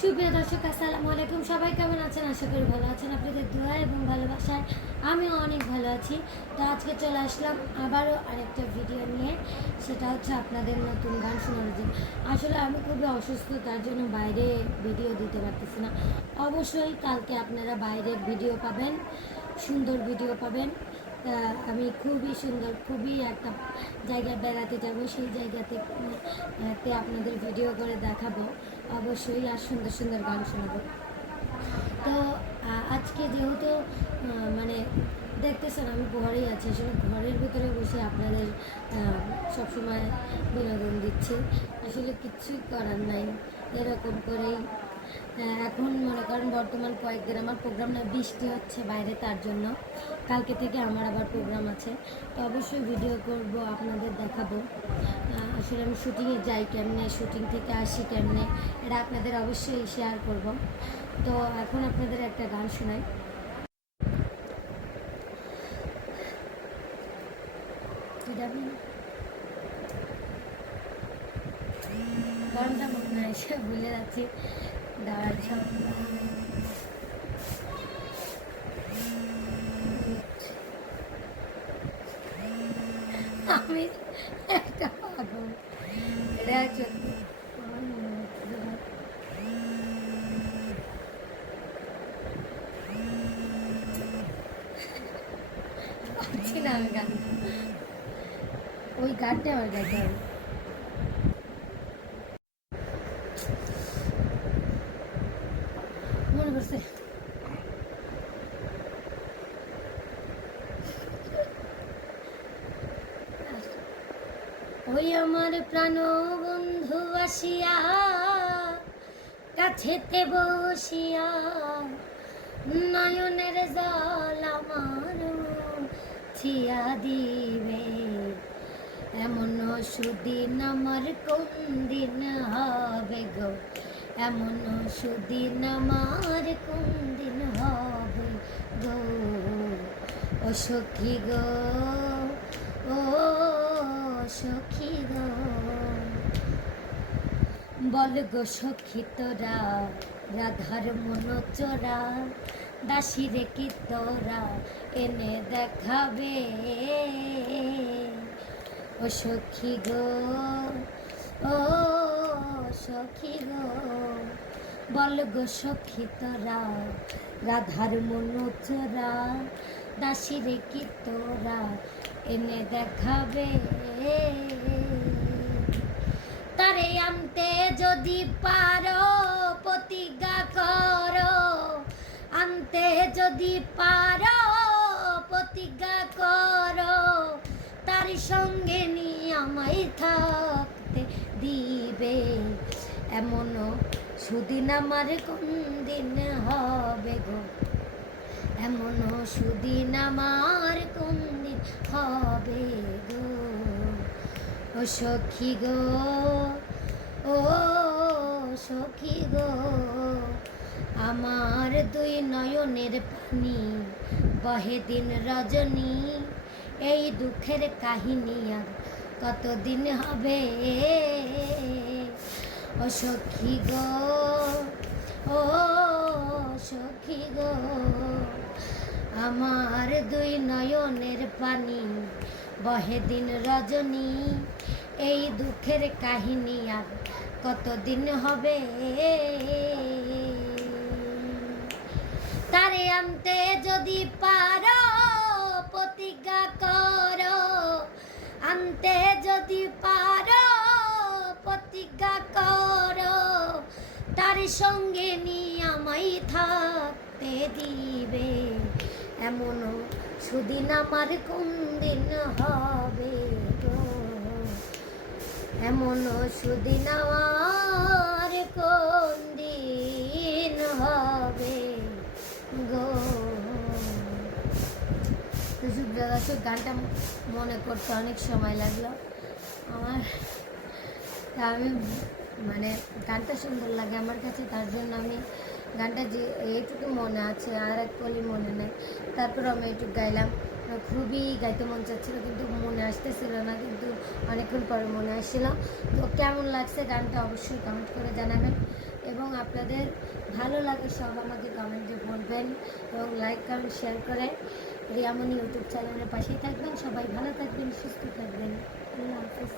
সুপ্রিয় দর্শক, আসসালামু আলাইকুম। সবাই কেমন আছেন? আশা করি ভালো আছেন। আপনাদের দোয়া এবং ভালোবাসায় আমিও অনেক ভালো আছি। তো আজকে চলে আসলাম আবারও আরেকটা ভিডিও নিয়ে। সেটা হচ্ছে আপনাদের নতুন গান শোনার জন্য। আসলে আমি খুবই অসুস্থ, তার জন্য বাইরে ভিডিও দিতে পারতেছি না। অবশ্যই কালকে আপনারা বাইরের ভিডিও পাবেন, সুন্দর ভিডিও পাবেন। আমি খুবই সুন্দর, খুবই একটা জায়গায় বেড়াতে যাব, সেই জায়গাতে আপনাদের ভিডিও করে দেখাবো অবশ্যই, আর সুন্দর সুন্দর গান শোনাবো। তো আজকে যেহেতু মানে দেখতেছেন আমি ঘরেই আছি, আসলে ঘরের ভিতরে বসে আপনাদের সবসময় বিনোদন দিচ্ছি। আসলে কিচ্ছুই করার নাই, এরকম করেই এখন মনে করেন বর্তমান কয়েকদিন আমার প্রোগ্রাম না, বৃষ্টি হচ্ছে বাইরে, তার জন্য কালকে থেকে আমার আবার প্রোগ্রাম আছে। তো অবশ্যই ভিডিও করব, আপনাদের দেখাবো। আসলে আমি শুটিংয়ে যাই কেমনে, শুটিং থেকে আসি কেমনে, এটা আপনাদের অবশ্যই শেয়ার করব। তো এখন আপনাদের একটা গান শোনাই। গানটা মনে হয় ভুলে যাচ্ছি, দাঁড়ার সব আমি একটা পাগল, এটা সত্যি আমার মনে হচ্ছে পাচ্ছি না আমি গান, ওই গানটা আমার গাইতে হবে। মনে করছে ওই আমার প্রাণ বন্ধু আসিয়া কাছেতে বসিয়া নয়নের জল আমার ছিয়া দিবে, এমন সুদিন আমার কোন দিন হবে গো, এমন সুদিন আমার কোন দিন হবে গো, ও সখী গো, ও সখী গো, বল গো সখী তোরা রাধার মন চোরা, দাসী রে কি তোরা এনে দেখাবে, ও সখী গো, ও সখী গো, বল গো সখী তোরা রাধার মন চোরা, দাসী রে কি তোরা এনে দেখাবে, তারে আনতে যদি পারো প্রতিজ্ঞা করো, আনতে যদি পারো প্রতিজ্ঞা করো, তার সঙ্গে নিয়ে আমায় থাকতে দিবে, এমন সুদিন আমার কোন দিন হবে গো, এমন সুদিন আমার কোন দিন হবে গো, ও সখী গো, ও সখী গো, আমার দুই নয়নের পানি বহে দিন রজনী, এই দুঃখের কাহিনী আর কতদিন হবে, ও সখী গো, ও সখী গো, আমার দুই নয়নের পানি বহে দিন রজনী, এই দুঃখের কাহিনী আর কতদিন হবে, তারে আনতে যদি পারো প্রতিজ্ঞা করো, আনতে যদি পারো প্রতিজ্ঞা করো, তার সঙ্গে নিয়ে আমায় থাকতে দিবে, এমন সুদিন আমার কোন দিন হবে গো, এমন সুদিন আমার কোন দিন হবে গো। দর্শক, গানটা মনে করতে অনেক সময় লাগলো আমার, আমি মানে গানটা সুন্দর লাগে আমার কাছে, তার জন্য আমি গানটা যে এইটুকু মনে আছে, আর এক কলি মনে নেই, তারপর আমি এইটুকু গাইলাম। খুবই গাইতে মন চাচ্ছিলো কিন্তু মনে আসতেছিল না, কিন্তু অনেকক্ষণ পরে মনে আসছিল। তো কেমন লাগছে গানটা অবশ্যই কমেন্ট করে জানাবেন। এবং আপনাদের ভালো লাগে সব আমাকে কমেন্টে বলবেন এবং লাইক কমেন্ট শেয়ার করে রিয়ামণি ইউটিউব চ্যানেলের পাশেই থাকবেন। সবাই ভালো থাকবেন, সুস্থ থাকবেন। আল্লাহ হাফিজ।